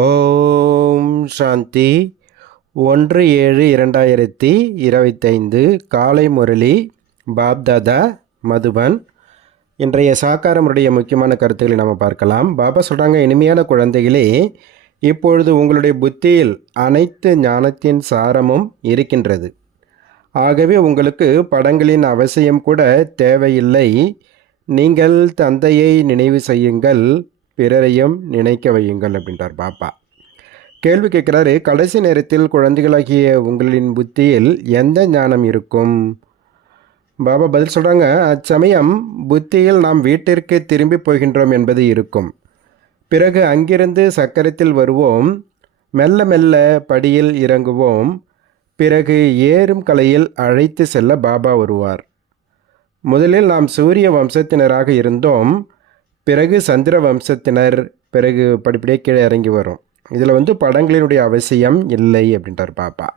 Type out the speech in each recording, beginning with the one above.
ஓம் சாந்தி. ஒன்று ஏழு இரண்டாயிரத்தி இருபத்தைந்து காலை முரளி பாப்தாதா மதுபன். இன்றைய சாக்காரமுடைய முக்கியமான கருத்துக்களை நம்ம பார்க்கலாம். பாபா சொல்கிறாங்க இனிமையான குழந்தைகளே இப்பொழுது உங்களுடைய புத்தியில் அனைத்து ஞானத்தின் சாரமும் இருக்கின்றது. ஆகவே உங்களுக்கு படங்களின் அவசியம் கூட தேவையில்லை. நீங்கள் தந்தையை நினைவு செய்யுங்கள். பிறரையும் நினைக்க வையுங்கள் அப்படின்றார் பாப்பா. கேள்வி கேட்குறாரு கடைசி நேரத்தில் குழந்தைகளாகிய உங்களின் புத்தியில் எந்த ஞானம் இருக்கும்? பாபா பதில் சொல்கிறாங்க அச்சமயம் புத்தியில் நாம் வீட்டிற்கு திரும்பி போகின்றோம் என்பது இருக்கும். பிறகு அங்கிருந்து சக்கரத்தில் வருவோம் மெல்ல மெல்ல படியில் இறங்குவோம் பிறகு ஏறும் கலையில் அழைத்து செல்ல பாபா வருவார். முதலில் நாம் சூரிய வம்சத்தினராக இருந்தோம் பிறகு சந்திர வம்சத்தினர் பிறகு படிப்படியாக கீழே இறங்கி வரும். இதில் வந்து படங்களினுடைய அவசியம் இல்லை அப்படின்றார் பாப்பா.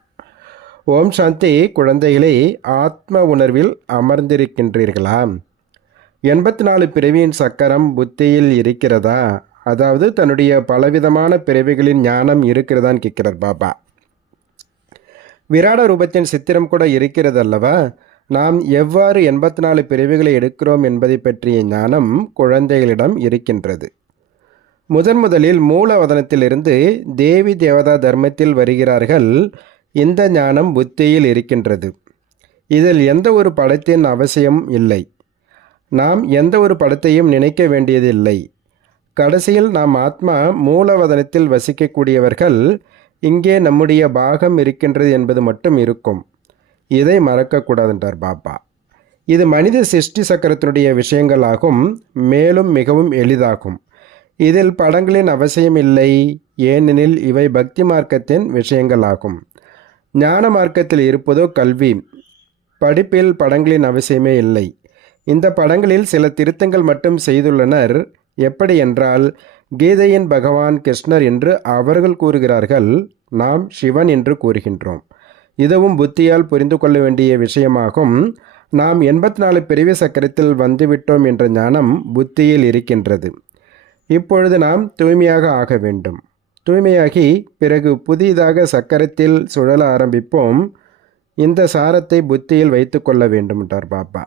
ஓம் சாந்தி குழந்தைகளே ஆத்ம உணர்வில் அமர்ந்திருக்கின்றீர்களா? எண்பத்தி நாலு பிறவியின் சக்கரம் புத்தியில் இருக்கிறதா? அதாவது தன்னுடைய பலவிதமான பிறவிகளின் ஞானம் இருக்கிறதான்னு கேட்கிறார் பாபா விராட ரூபத்தின் சித்திரம் கூட இருக்கிறது அல்லவா நாம் எவ்வாறு எண்பத்தி நாலு பிரிவுகளை எடுக்கிறோம் என்பதை பற்றிய ஞானம் குழந்தைகளிடம் இருக்கின்றது. முதன் முதலில் மூலவதனத்திலிருந்து தேவி தேவதா தர்மத்தில் வருகிறார்கள். இந்த ஞானம் புத்தியில் இருக்கின்றது. இதில் எந்த ஒரு படத்தின் அவசியம் இல்லை. நாம் எந்த ஒரு படத்தையும் நினைக்க வேண்டியதில்லை கடைசியில் நாம் ஆத்மா மூலவதனத்தில் வசிக்கக்கூடியவர்கள். இங்கே நம்முடைய பாகம் இருக்கின்றது என்பது மட்டும் இருக்கும். இதை மறக்கக்கூடாதுன்றார் பாப்பா. இது மனித சிருஷ்டி சக்கரத்தினுடைய விஷயங்களாகும் மேலும் மிகவும் எளிதாகும். இதில் படங்களின் அவசியம் இல்லை ஏனெனில் இவை பக்தி மார்க்கத்தின் விஷயங்களாகும். ஞான மார்க்கத்தில் இருப்பதோ கல்வி படிப்பில் படங்களின் அவசியமே இல்லை. இந்த படங்களில் சில திருத்தங்கள் மட்டும் செய்துள்ளனர். எப்படி என்றால் கீதையின் பகவான் கிருஷ்ணர் என்று அவர்கள் கூறுகிறார்கள் நாம் சிவன் என்று கூறுகின்றோம். இதுவும் புத்தியால் புரிந்து கொள்ள வேண்டிய விஷயமாகும். நாம் எண்பத்தி நாலு பிரிவு சக்கரத்தில் வந்துவிட்டோம் என்ற ஞானம் புத்தியில் இருக்கின்றது. இப்பொழுது நாம் தூய்மையாக ஆக வேண்டும். தூய்மையாகி பிறகு புதிதாக சக்கரத்தில் சுழல ஆரம்பிப்போம். இந்த சாரத்தை புத்தியில் வைத்து கொள்ள வேண்டும் என்றார் பாபா.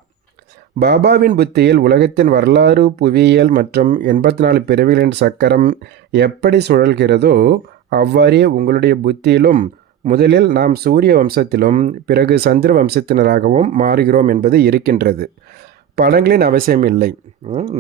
பாபாவின் புத்தியில் உலகத்தின் வரலாறு புவியியல் மற்றும் எண்பத்தி நாலு பிரிவுகளின் சக்கரம் எப்படி சுழல்கிறதோ அவ்வாறே உங்களுடைய புத்தியிலும் முதலில் நாம் சூரிய வம்சத்திலும் பிறகு சந்திர வம்சத்தினராகவும் மாறுகிறோம் என்பது இருக்கின்றது. படங்களின் அவசியம் இல்லை.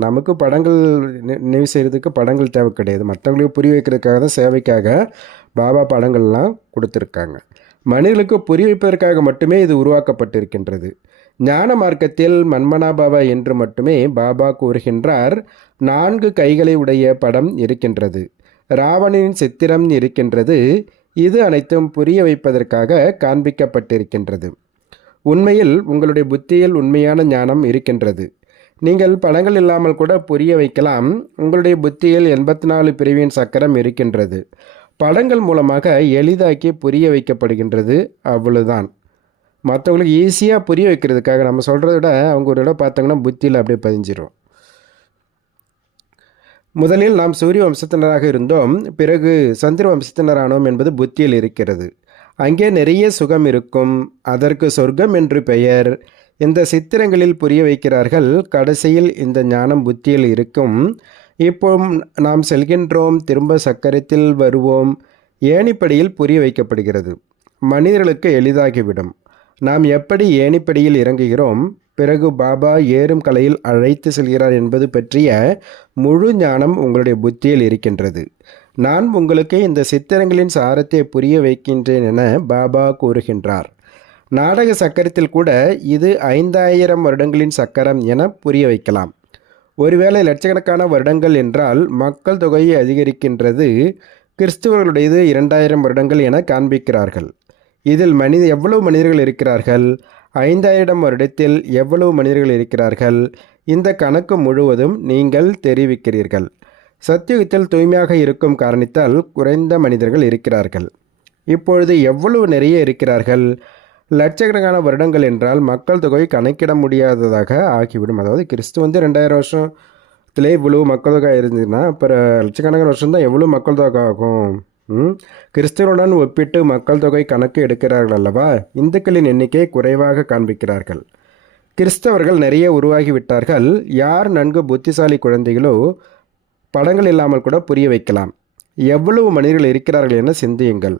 நமக்கு படங்கள் நினைவு செய்கிறதுக்கு படங்கள் தேவை கிடையாது. மற்றவங்களுக்கு புரிய வைக்கிறதுக்காக தான் சேவைக்காக பாபா படங்கள்லாம் கொடுத்துருக்காங்க. மனிதர்களுக்கு புரிய வைப்பதற்காக மட்டுமே இது உருவாக்கப்பட்டிருக்கின்றது. ஞான மார்க்கத்தில் மன்மனா பாபா என்று மட்டுமே பாபா கூறுகின்றார். நான்கு கைகளை உடைய படம் இருக்கின்றது. ராவணனின் சித்திரம் இருக்கின்றது. இது அனைத்தும் புரிய வைப்பதற்காக காண்பிக்கப்பட்டிருக்கின்றது. உண்மையில் உங்களுடைய புத்தியில் உண்மையான ஞானம் இருக்கின்றது. நீங்கள் படங்கள் இல்லாமல் கூட புரிய வைக்கலாம். உங்களுடைய புத்தியில் எண்பத்தி நாலு பிரிவின் சக்கரம் இருக்கின்றது. படங்கள் மூலமாக எளிதாக்கி புரிய வைக்கப்படுகின்றது. அவ்வளோதான் மற்றவங்களுக்கு ஈஸியாக புரிய வைக்கிறதுக்காக நம்ம சொல்கிறத விட அவங்க ஒரு இடம் பார்த்தாங்கன்னா புத்தியில் அப்படியே பதிஞ்சிடும் முதலில் நாம் சூரிய வம்சத்தினராக இருந்தோம் பிறகு சந்திர வம்சத்தினரானோம் என்பது புத்தியில் இருக்கிறது. அங்கே நிறைய சுகம் இருக்கும். அதற்கு சொர்க்கம் என்று பெயர். இந்த சித்திரங்களில் புரிய வைக்கிறார்கள் கடைசியில் இந்த ஞானம் புத்தியில் இருக்கும். இப்போ நாம் செல்கின்றோம் திரும்ப சக்கரத்தில் வருவோம். ஏணிப்படியில் புரிய வைக்கப்படுகிறது. மனிதர்களுக்கு எளிதாகிவிடும். நாம் எப்படி ஏணிப்படியில் இறங்குகிறோம்? பிறகு பாபா ஏறும் கலையில் அழைத்து செல்கிறார் என்பது பற்றிய முழு ஞானம் உங்களுடைய புத்தியில் இருக்கின்றது. நான் உங்களுக்கு இந்த சித்திரங்களின் சாரத்தை புரிய வைக்கின்றேன் என பாபா கூறுகின்றார். நாடக சக்கரத்தில் கூட இது ஐந்தாயிரம் வருடங்களின் சக்கரம் என புரிய வைக்கலாம். ஒருவேளை லட்சக்கணக்கான வருடங்கள் என்றால் மக்கள் தொகையை அதிகரிக்கின்றது கிறிஸ்துவர்களுடையது இரண்டாயிரம் வருடங்கள் என காண்பிக்கிறார்கள். இதில் மனித எவ்வளவு மனிதர்கள் இருக்கிறார்கள்? ஐந்தாயிரம் வருடத்தில் எவ்வளவு மனிதர்கள் இருக்கிறார்கள்? இந்த கணக்கு முழுவதும் நீங்கள் தெரிவிக்கிறீர்கள். சத்தியுகத்தில் தூய்மையாக இருக்கும் காரணத்தால் குறைந்த மனிதர்கள் இருக்கிறார்கள். இப்பொழுது எவ்வளவு நிறைய இருக்கிறார்கள்? லட்சக்கணக்கான வருடங்கள் என்றால் மக்கள் தொகை கணக்கிட முடியாததாக ஆகிவிடும். அதாவது கிறிஸ்து வந்து ரெண்டாயிரம் வருஷம் உலகத்திலே இவ்வளவு மக்கள் தொகை இருந்ததுன்னா அப்புறம் லட்சக்கணக்கான வருஷம் தான் எவ்வளோ மக்கள் தொகை ஆகும்? ம்? கிறிஸ்தவனுடன் ஒப்பிட்டு மக்கள் தொகை கணக்கு எடுக்கிறார்கள் அல்லவா? இந்துக்களின் எண்ணிக்கை குறைவாக காண்பிக்கிறார்கள். கிறிஸ்தவர்கள் நிறைய உருவாகிவிட்டார்கள் யார் நன்கு புத்திசாலி குழந்தைகளோ படங்கள் இல்லாமல் கூட புரிய வைக்கலாம். எவ்வளவு மனிதர்கள் இருக்கிறார்கள் என சிந்தியுங்கள்.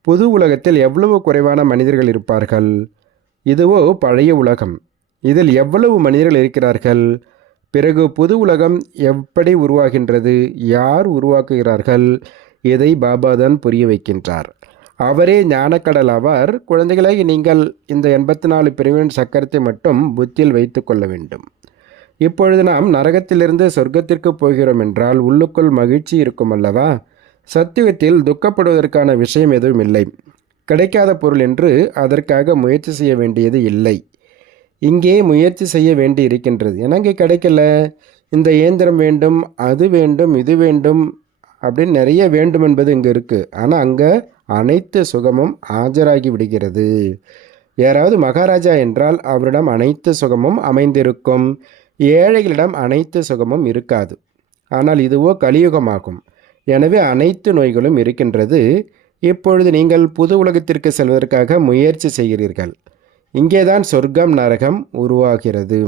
புது உலகத்தில் எவ்வளவு குறைவான மனிதர்கள் இருப்பார்கள்? இதுவோ பழைய உலகம். இதில் எவ்வளவு மனிதர்கள் இருக்கிறார்கள்? பிறகு புது உலகம் எப்படி உருவாகின்றது? யார் உருவாக்குகிறார்கள்? இதை பாபாதான் புரிய வைக்கின்றார்? அவரே ஞானக்கடல் ஆவார். குழந்தைகளை நீங்கள் இந்த எண்பத்தி நாலு பிரிவின் சக்கரத்தை மட்டும் புத்தியில் வைத்து கொள்ள வேண்டும். இப்பொழுது நாம் நரகத்திலிருந்து சொர்க்கத்திற்கு போகிறோம் என்றால் உள்ளுக்குள் மகிழ்ச்சி இருக்கும் அல்லவா? சத்தியத்தில் துக்கப்படுவதற்கான விஷயம் எதுவும் இல்லை. கிடைக்காத பொருள் என்று அதற்காக முயற்சி செய்ய வேண்டியது இல்லை. இங்கே முயற்சி செய்ய வேண்டி இருக்கின்றது எனக்கு கிடைக்கல? இந்த இயந்திரம் வேண்டும் அது வேண்டும் இது வேண்டும் அப்படின்னு நிறைய வேண்டும் என்பது இங்கே இருக்குது ஆனால் அங்கே அனைத்து சுகமும் ஆஜராகி விடுகிறது. யாராவது மகாராஜா என்றால் அவரிடம் அனைத்து சுகமும் அமைந்திருக்கும். ஏழைகளிடம் அனைத்து சுகமும் இருக்காது. ஆனால் இதுவோ கலியுகமாகும். எனவே அனைத்து நோய்களும் இருக்கின்றது. இப்பொழுது நீங்கள் புது உலகத்திற்கு செல்வதற்காக முயற்சி செய்கிறீர்கள். இங்கேதான் சொர்க்கம் நரகம் உருவாகிறது.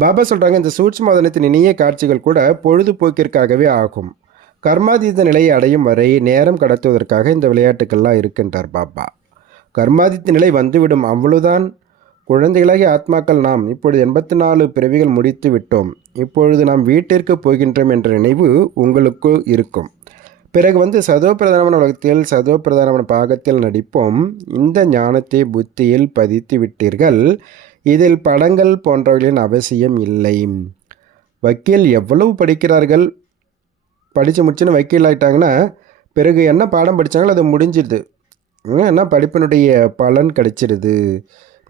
பாபா சொல்கிறாங்க இந்த சூட்சுமதனத்தின் இனிய காட்சிகள் கூட பொழுதுபோக்கிற்காகவே ஆகும். கர்மாதீத நிலையை அடையும் வரை நேரம் கடத்துவதற்காக இந்த விளையாட்டுக்கள்லாம் இருக்கின்றார் பாபா. கர்மாதித்த நிலை வந்துவிடும் அவ்வளவுதான். குழந்தைகளாகிய ஆத்மாக்கள் நாம் இப்பொழுது எண்பத்தி நாலு பிறவிகள் முடித்து விட்டோம். இப்பொழுது நாம் வீட்டிற்கு போகின்றோம் என்ற நினைவு உங்களுக்கு இருக்கும். பிறகு வந்து சதோ பிரதானமான உலகத்தில் சதோ பிரதானமான பாகத்தில் நடிப்போம். இந்த ஞானத்தை புத்தியில் பதித்து விட்டீர்கள். இதில் படங்கள் போன்றவர்களின் அவசியம் இல்லை. வக்கீல் எவ்வளவு படிக்கிறார்கள்? படித்து முடிச்சுன்னு வக்கீல் ஆகிட்டாங்கன்னா பிறகு என்ன பாடம் படித்தாங்களோ அது முடிஞ்சிடுது ஏன்னா என்ன படிப்பினுடைய பலன் கிடைச்சிடுது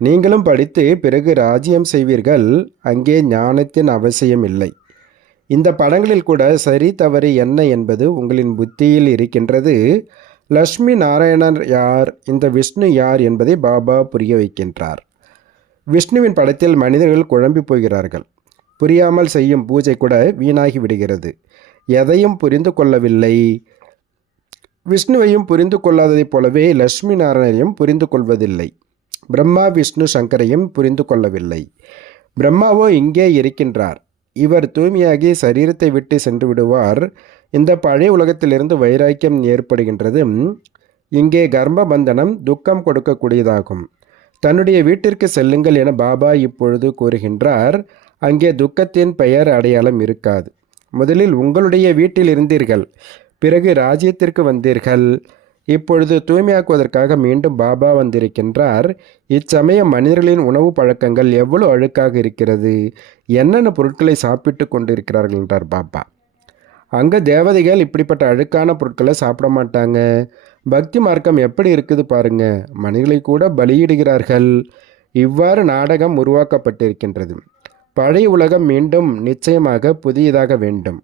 நீங்களும் படித்து பிறகு ராஜ்யம் செய்வீர்கள். அங்கே ஞானத்தின் அவசியம் இல்லை. இந்த படங்களில் கூட சரி தவறு என்ன என்பது உங்களின் புத்தியில் இருக்கின்றது. லக்ஷ்மி நாராயணர் யார்? இந்த விஷ்ணு யார் என்பதை பாபா புரிய வைக்கின்றார். விஷ்ணுவின் படத்தில் மனிதர்கள் குழம்பி போகிறார்கள். புரியாமல் செய்யும் பூஜை கூட வீணாகி விடுகிறது. எதையும் புரிந்து கொள்ளவில்லை. விஷ்ணுவையும் புரிந்து கொள்ளாததைப் போலவே லட்சுமி நாராயணையும் புரிந்து கொள்வதில்லை. பிரம்மா விஷ்ணு சங்கரையும் புரிந்து கொள்ளவில்லை. பிரம்மாவோ இங்கே இருக்கின்றார். இவர் தூய்மையாகி சரீரத்தை விட்டு சென்று விடுவார். இந்த பழைய உலகத்திலிருந்து வைராக்கியம் ஏற்படுகின்றது. இங்கே கர்ப்ப பந்தனம் துக்கம் கொடுக்கக்கூடியதாகும். தன்னுடைய வீட்டிற்கு செல்லுங்கள் என பாபா இப்பொழுது கூறுகின்றார். அங்கே துக்கத்தின் பெயர் அடையாளம் இருக்காது. முதலில் உங்களுடைய வீட்டில் இருந்தீர்கள். பிறகு ராஜ்யத்திற்கு வந்தீர்கள். இப்பொழுது தூய்மையாக்குவதற்காக மீண்டும் பாபா வந்திருக்கின்றார். இச்சமயம் மனிதர்களின் உணவு பழக்கங்கள் எவ்வளவு அழுக்காக இருக்கிறது? என்னென்ன பொருட்களை சாப்பிட்டு கொண்டிருக்கிறார்கள் என்றார் பாபா. அங்கே தேவதைகள் இப்படிப்பட்ட அழுக்கான பொருட்களை சாப்பிட மாட்டாங்க. பக்தி மார்க்கம் எப்படி இருக்குது பாருங்க. மணிகளை கூட பலியிடுகிறார்கள். இவ்வாறு நாடகம் உருவாக்கப்பட்டிருக்கின்றது. பழைய உலகம் மீண்டும் நிச்சயமாக புதியதாக வேண்டும்.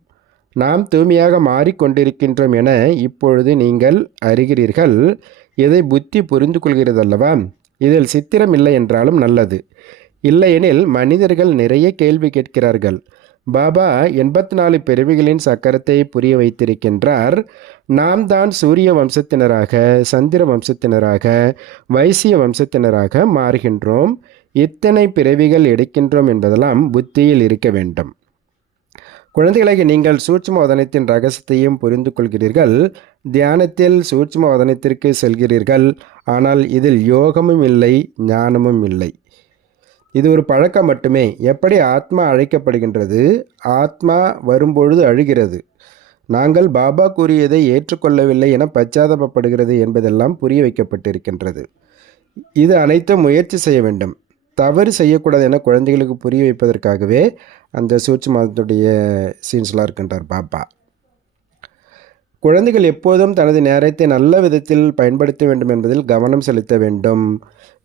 நாம் தூய்மையாக மாறிக்கொண்டிருக்கின்றோம் என இப்பொழுது நீங்கள் அறிகிறீர்கள். இதை புத்தி புரிந்து கொள்கிறதல்லவா? இதில் சித்திரம் இல்லை என்றாலும் நல்லது. இல்லையெனில் மனிதர்கள் நிறைய கேள்வி கேட்கிறார்கள். பாபா எண்பத்தி நாலு பிறவிகளின் சக்கரத்தை புரிய வைத்திருக்கின்றார். நாம் தான் சூரிய வம்சத்தினராக சந்திர வம்சத்தினராக வைசிய வம்சத்தினராக மாறுகின்றோம். இத்தனை பிறவிகள் எடுக்கின்றோம் என்பதெல்லாம் புத்தியில் இருக்க வேண்டும். குழந்தைகளாகி நீங்கள் சூட்சும வதனத்தின் ரகசியத்தையும் புரிந்து கொள்கிறீர்கள். தியானத்தில் சூட்சும வதனத்திற்கு செல்கிறீர்கள். ஆனால் இதில் யோகமும் இல்லை ஞானமும் இல்லை. இது ஒரு பழக்கம் மட்டுமே. எப்படி ஆத்மா அழைக்கப்படுகின்றது? ஆத்மா வரும்பொழுது அழுகிறது. நாங்கள் பாபா கூறியதை ஏற்றுக்கொள்ளவில்லை என பச்சாதாபப்படுகிறது என்பதெல்லாம் புரிய வைக்கப்பட்டிருக்கின்றது. இது அனைத்தும் முயற்சி செய்ய வேண்டும். தவறு செய்யக்கூடாது என குழந்தைகளுக்கு புரிய வைப்பதற்காகவே அந்த சூட்சுமத்துடைய சீன்ஸ்லாம் இருக்கின்றார் பாபா. குழந்தைகள் எப்போதும் தனது நேரத்தை நல்ல விதத்தில் பயன்படுத்த வேண்டும் என்பதில் கவனம் செலுத்த வேண்டும்.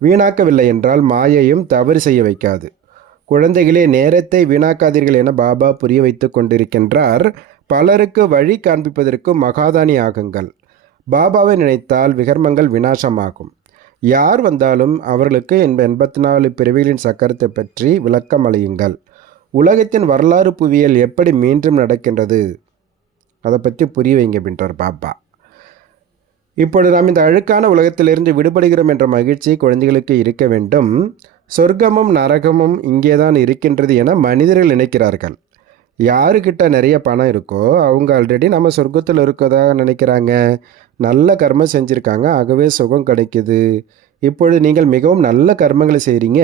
வீணாக்கவில்லை என்றால் மாயையும் தவறு செய்ய வைக்காது. குழந்தைகளே நேரத்தை வீணாக்காதீர்கள் என பாபா புரிய வைத்து கொண்டிருக்கின்றார். பலருக்கு வழி காண்பிப்பதற்கு மகாதானி ஆகுங்கள். பாபாவை நினைத்தால் விகர்மங்கள் வினாசமாகும் யார் வந்தாலும் அவர்களுக்கு இந்த எண்பத்தி நாலு பிறவிகளின் சக்கரத்தை பற்றி விளக்கம் அளியுங்கள் உலகத்தின் வரலாறு புவியியல் எப்படி மீண்டும் நடக்கின்றது? அதை பற்றி புரிய வைங்க அப்படின்றார் பாப்பா. இப்பொழுது நாம் இந்த அழுக்கான உலகத்திலிருந்து விடுபடுகிறோம் என்ற மகிழ்ச்சி குழந்தைகளுக்கு இருக்க வேண்டும். சொர்க்கமும் நரகமும் இங்கே தான் இருக்கின்றது என மனிதர்கள் நினைக்கிறார்கள். யாருக்கிட்ட நிறைய பணம் இருக்கோ அவங்க ஆல்ரெடி நம்ம சொர்க்கத்தில் இருக்கதாக நினைக்கிறாங்க. நல்ல கர்மம் செஞ்சுருக்காங்க ஆகவே சுகம் கிடைக்குது. இப்பொழுது நீங்கள் மிகவும் நல்ல கர்மங்களை செய்கிறீங்க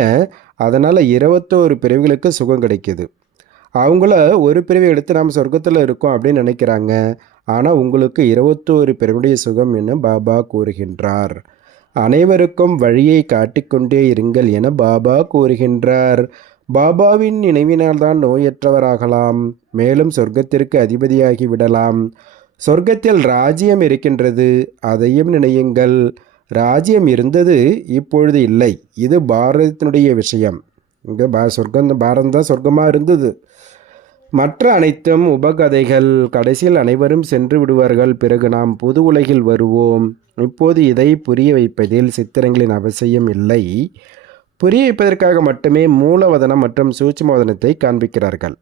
அதனால் இருபத்தோரு பிரிவுகளுக்கு சுகம் கிடைக்குது. அவங்கள ஒரு பிரிவை எடுத்து நாம் சொர்க்கத்தில் இருக்கோம் அப்படின்னு நினைக்கிறாங்க. ஆனால் உங்களுக்கு இருபத்தோரு பிறவுடைய சுகம் என பாபா கூறுகின்றார். அனைவருக்கும் வழியை காட்டிக்கொண்டே இருங்கள் என பாபா கூறுகின்றார். பாபாவின் நினைவினால்தான் நோயற்றவராகலாம். மேலும் சொர்க்கத்திற்கு அதிபதியாகி விடலாம். சொர்க்கத்தில் ராஜ்யம் இருக்கின்றது. அதையும் நினையுங்கள். ராஜ்யம் இருந்தது இப்பொழுது இல்லை. இது பாரதத்தினுடைய விஷயம். இங்கே பா சொர்க்கம் பாரதம் தான் சொர்க்கமாக இருந்தது. மற்ற அனைத்தும் உபகதைகள். கடைசியில் அனைவரும் சென்று விடுவார்கள். பிறகு நாம் புது உலகில் வருவோம். இப்போது இதை புரிய வைப்பதில் சித்திரங்களின் அவசியம் இல்லை. புரிய வைப்பதற்காக மட்டுமே மூலவதனம் மற்றும் சூட்சுமவதனத்தை காண்பிக்கிறார்கள்.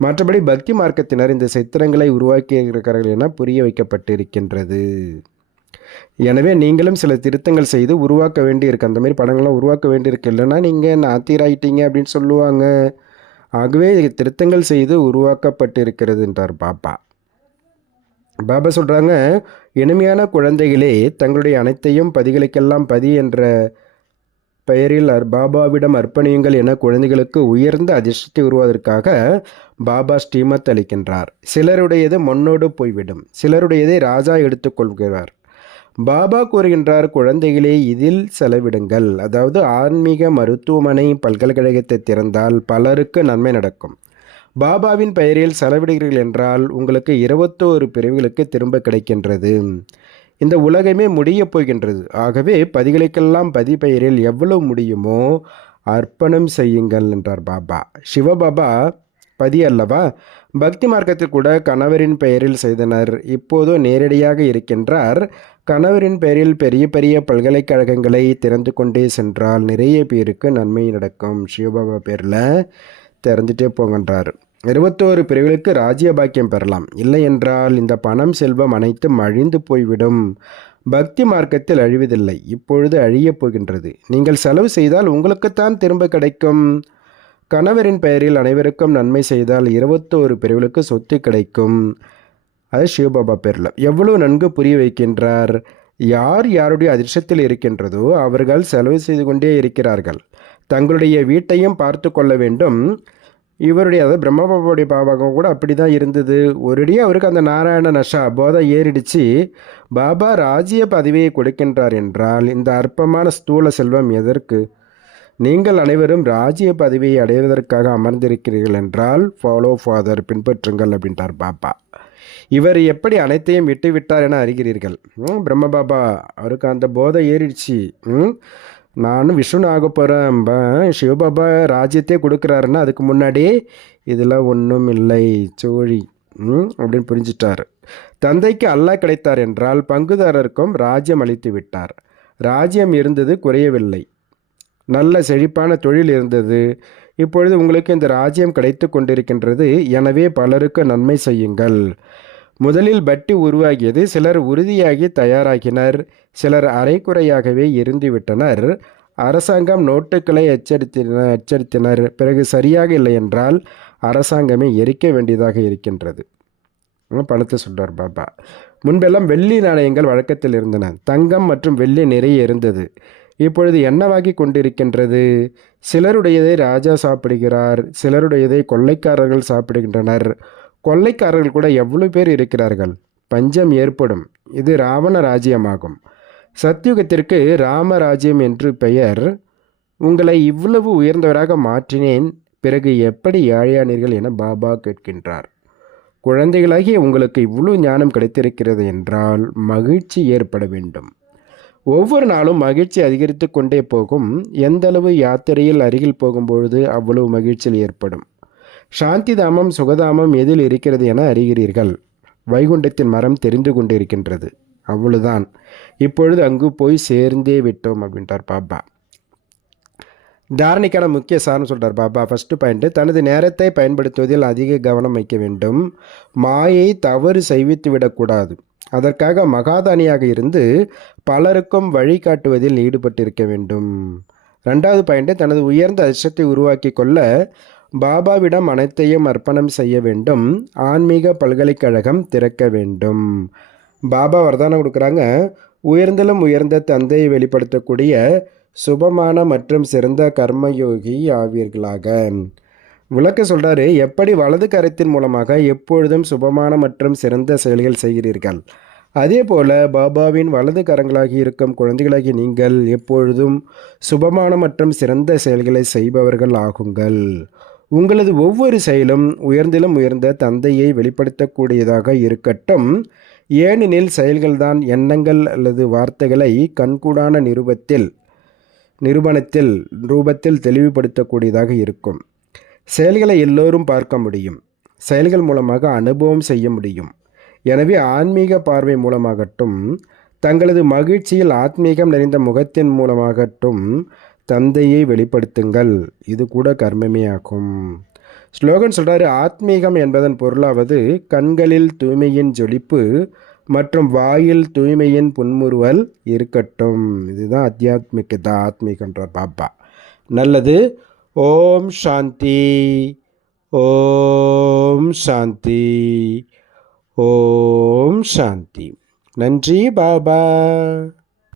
மற்றபடி பக்தி மார்க்கத்தினர் இந்த சித்திரங்களை உருவாக்கியிருக்கிறார்கள் என புரிய வைக்கப்பட்டிருக்கின்றது. எனவே நீங்களும் சில திருத்தங்கள் செய்து உருவாக்க வேண்டியிருக்கு. அந்த மாதிரி படங்கள்லாம் உருவாக்க வேண்டியிருக்கு. இல்லைன்னா நீங்கள் நாத்திராயிட்டீங்க அப்படின்னு சொல்லுவாங்க. ஆகவே திருத்தங்கள் செய்து உருவாக்கப்பட்டிருக்கிறதுன்றார் பாப்பா பாபா சொல்கிறாங்க இனிமையான குழந்தைகளே தங்களுடைய அனைத்தையும் பதிகளுக்கெல்லாம் பதி என்ற பெயரில் அர் பாபாவிடம் அர்ப்பணியுங்கள் என குழந்தைகளுக்கு உயர்ந்த அதிர்ஷ்டத்தை உருவாவதற்காக பாபா ஸ்ரீமத் அளிக்கின்றார். சிலருடையது மண்ணோடு போய்விடும். சிலருடையதை ராஜா எடுத்துக்கொள்கிறார் பாபா கூறுகின்றார் குழந்தைகளே இதில் செலவிடுங்கள். அதாவது ஆன்மீக மருத்துவமனை பல்கலைக்கழகத்தை திறந்தால் பலருக்கு நன்மை நடக்கும். பாபாவின் பெயரில் செலவிடுகிறீர்கள் என்றால் உங்களுக்கு இருபத்தோரு பிரிவுகளுக்கு திரும்ப கிடைக்கின்றது. இந்த உலகமே முடியப் போகின்றது. ஆகவே பதிகளுக்கெல்லாம் பதி பெயரில் எவ்வளவு முடியுமோ அர்ப்பணம் செய்யுங்கள் என்றார் பாபா. சிவபாபா பதி அல்லவா? பக்தி மார்க்கத்தில் கூட கணவரின் பெயரில் செய்தனர். இப்போதோ நேரடியாக இருக்கின்றார். கணவரின் பெயரில் பெரிய பெரிய பல்கலைக்கழகங்களை திறந்து கொண்டே சென்றால் நிறைய பேருக்கு நன்மை நடக்கும். சிவபாபா பேரில் திறந்துட்டே போங்கன்றார். இருபத்தோரு பிரிவுகளுக்கு ராஜ்ய பாக்கியம் பெறலாம். இல்லை என்றால் இந்த பணம் செல்வம் அனைத்தும் அழிந்து போய்விடும். பக்தி மார்க்கத்தில் அழிவதில்லை. இப்பொழுது அழியப் போகின்றது. நீங்கள் செலவு செய்தால் உங்களுக்குத்தான் திரும்ப கிடைக்கும். கணவரின் பெயரில் அனைவருக்கும் நன்மை செய்தால் இருபத்தோரு பிரிவுகளுக்கு சொத்து கிடைக்கும். அது சிவபாபா பேரில். எவ்வளவு நன்கு புரிய வைக்கின்றார்? யார் யாருடைய அதிர்ஷ்டத்தில் இருக்கின்றதோ அவர்கள் செலவு செய்து கொண்டே இருக்கிறார்கள். தங்களுடைய வீட்டையும் பார்த்து கொள்ள வேண்டும். இவருடைய அதாவது பிரம்மபாபாவுடைய பாபாகம் கூட அப்படி தான் இருந்தது. ஒரேடியாக அவருக்கு அந்த நாராயண நஷா போதை ஏறிடுச்சு. பாபா ராஜ்ய பதவியை கொடுக்கின்றார் என்றால் இந்த அற்பமான ஸ்தூல செல்வம் எதற்கு? நீங்கள் அனைவரும் ராஜ்ய பதவியை அடைவதற்காக அமர்ந்திருக்கிறீர்கள் என்றால் ஃபாலோ ஃபாதர் பின்பற்றுங்கள் அப்படின்றார் பாபா. இவர் எப்படி அனைத்தையும் விட்டு விட்டார் என அறிகிறீர்கள்? ம், பிரம்ம பாபா அவருக்கு அந்த போதை ஏறிடுச்சு. ம், நானும் விஷ்ணு ஆக போகிறேன் சிவபாபா ராஜ்யத்தை கொடுக்குறாருன்னா அதுக்கு முன்னாடி இதெல்லாம் ஒன்றும் இல்லை சோழி. ம், அப்படின்னு புரிஞ்சிட்டார். தந்தைக்கு அல்லாஹ் கிடைத்தார் என்றால் பங்குதாரருக்கும் ராஜ்யம் அளித்து விட்டார். ராஜ்யம் இருந்தது குறையவில்லை. நல்ல செழிப்பான தொழில் இருந்தது. இப்பொழுது உங்களுக்கு இந்த ராஜ்யம் கிடைத்து கொண்டிருக்கின்றது. எனவே பலருக்கு நன்மை செய்யுங்கள். முதலில் பட்டி உருவாகியது சிலர் உறுதியாகி தயாராகினர் சிலர் அரைக்குறையாகவே எரிந்துவிட்டனர். அரசாங்கம் நோட்டுகளை எச்சரித்தின எச்சரித்தனர். பிறகு சரியாக இல்லை என்றால் அரசாங்கமே எரிக்க வேண்டியதாக இருக்கின்றது. பணத்தை சொல்கிறார் பாபா. முன்பெல்லாம் வெள்ளி நாணயங்கள் வழக்கத்தில் இருந்தன. தங்கம் மற்றும் வெள்ளி நிறைய இருந்தது. இப்பொழுது என்னவாகி கொண்டிருக்கின்றது? சிலருடையதை ராஜா சாப்பிடுகிறார் சிலருடையதை கொள்ளைக்காரர்கள் சாப்பிடுகின்றனர். கொள்ளைக்காரர்கள் கூட எவ்வளோ பேர் இருக்கிறார்கள்? பஞ்சம் ஏற்படும். இது ராவண ராஜ்யமாகும். சத்யுகத்திற்கு ராமராஜ்யம் என்று பெயர். உங்களை இவ்வளவு உயர்ந்தவராக மாற்றினேன். பிறகு எப்படி ஏழையானீர்கள் என பாபா கேட்கின்றார். குழந்தைகளாகிய உங்களுக்கு இவ்வளவு ஞானம் கிடைத்திருக்கிறது என்றால் மகிழ்ச்சி ஏற்பட வேண்டும். ஒவ்வொரு நாளும் மகிழ்ச்சி அதிகரித்து கொண்டே போகும். எந்தளவு யாத்திரையில் அருகில் போகும்பொழுது அவ்வளவு மகிழ்ச்சியில் ஏற்படும். சாந்தி தாமம் சுகதாமம் எதில் இருக்கிறது என அறிகிறீர்கள்? வைகுண்டத்தின் மரம் தெரிந்து கொண்டிருக்கின்றது. அவ்வளவுதான். இப்பொழுது அங்கு போய் சேர்ந்தே விட்டோம் அப்படின்றார் பாபா. தாரணிக்கான முக்கிய சாரம் சொல்கிறார் பாபா. ஃபஸ்ட்டு பாயிண்ட்டு தனது நேரத்தை பயன்படுத்துவதில் அதிக கவனம் வைக்க வேண்டும். மாயை தவறு செய்வித்து விடக்கூடாது. அதற்காக மகாதானியாக இருந்து பலருக்கும் வழிகாட்டுவதில் ஈடுபட்டிருக்க வேண்டும். ரெண்டாவது பாயிண்ட்டு தனது உயர்ந்த அதிர்ஷ்டத்தை உருவாக்கி கொள்ள பாபாவிடம் அனைத்தையும் அர்ப்பணம் செய்ய வேண்டும். ஆன்மீக பல்கலைக்கழகம் திறக்க வேண்டும். பாபா வரதானம் கொடுக்குறாங்க. உயர்ந்தலும் உயர்ந்த தந்தையை வெளிப்படுத்தக்கூடிய சுபமான மற்றும் சிறந்த கர்மயோகி ஆவீர்களாக. விளக்க சொல்கிறாரு எப்படி வலது கரத்தின் மூலமாக எப்பொழுதும் சுபமான மற்றும் சிறந்த செயல்கள் செய்கிறீர்கள்? அதே போல் பாபாவின் வலது கரங்களாகி இருக்கும் குழந்தைகளாகி நீங்கள் எப்பொழுதும் சுபமான மற்றும் சிறந்த செயல்களை செய்பவர்கள் ஆகுங்கள். உங்களது ஒவ்வொரு செயலும் உயர்ந்திலும் உயர்ந்த தந்தையை வெளிப்படுத்தக்கூடியதாக இருக்கட்டும். ஏனெனில் செயல்கள்தான் எண்ணங்கள் அல்லது வார்த்தைகளை கண்கூடான நிருபத்தில் நிரூபணத்தில் ரூபத்தில் தெளிவுபடுத்தக்கூடியதாக இருக்கும். செயல்களை எல்லோரும் பார்க்க முடியும். செயல்கள் மூலமாக அனுபவம் செய்ய முடியும். எனவே ஆன்மீக பார்வை மூலமாகட்டும் தங்களது மகிழ்ச்சியில் ஆத்மீகம் நிறைந்த முகத்தின் மூலமாகட்டும் தந்தையை வெளிப்படுத்துங்கள். இது கூட கர்மமே ஆகும் ஸ்லோகன் சொல்கிறாரு ஆத்மீகம் என்பதன் பொருளாவது கண்களில் தூய்மையின் ஜொலிப்பு மற்றும் வாயில் தூய்மையின் புன்முறுவல் இருக்கட்டும். இதுதான் அத்தியாத்மிகதா ஆத்மீகன்றார் பாப்பா. நல்லது. ஓம் சாந்தி. ஓம் சாந்தி. ஓம் சாந்தி. நன்றி பாபா.